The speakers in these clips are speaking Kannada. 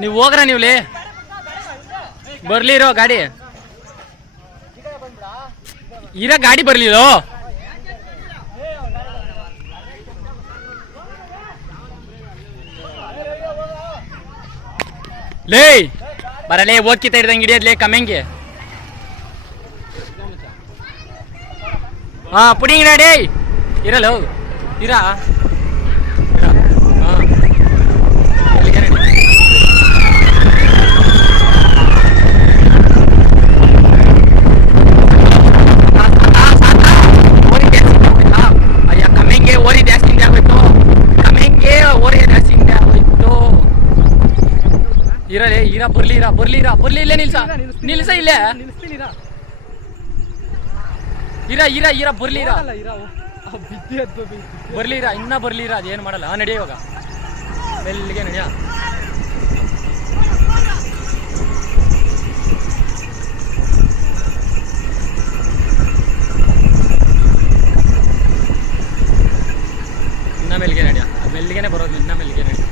ನೀವು ಹೋಗ್ರ ನೀವ್ಲಿ ಬರ್ಲಿ ಇರೋ ಗಾಡಿ ಇರೋ ಗಾಡಿ ಬರ್ಲಿರೋ ಲೇ ಬರಲೇ ಓದ್ಕಿತ ಹಿಡ್ದಂಗೆ ಹಿಡಿಯೋದ್ಲೇ ಕಮ್ಮೆಂಗೆ ಹಾ ಪುಡಿಂಗ್ ಡೇ ಇರಲ್ಲ ಇರಾ ಇರಲೇ ಇರ ಬರ್ಲಿ ಇಲ್ಲೇ ನಿಲ್ಸ ಇಲ್ಲೇ ಇರ ಬರ್ಲಿರ ಇನ್ನ ಬರ್ಲಿರ ಅದೇನು ಮಾಡಲ್ಲ ನಡಿಯ ಇವಾಗ ಎಲ್ಲಿಗೆ ನಡಿಯ ಇನ್ನ ಮೆಲ್ಗೆ ನಡಿಯ ಮೆಲ್ಗೆನೆ ಬರೋದು ಇನ್ನ ಮೆಲ್ಗೆ ನಡಿ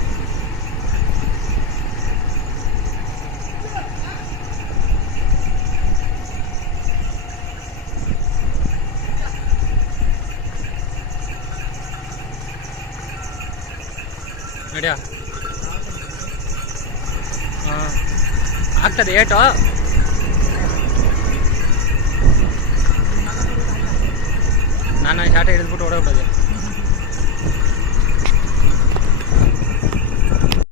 ನಡಿಯ ಹಾಂ ಆಗ್ತದೆ ಏಟು ನಾನು ಶಾರ್ಟ್ ಹಿಡಿದ್ಬಿಟ್ಟು ಓಡೋಗ್ಬಿಡೋದು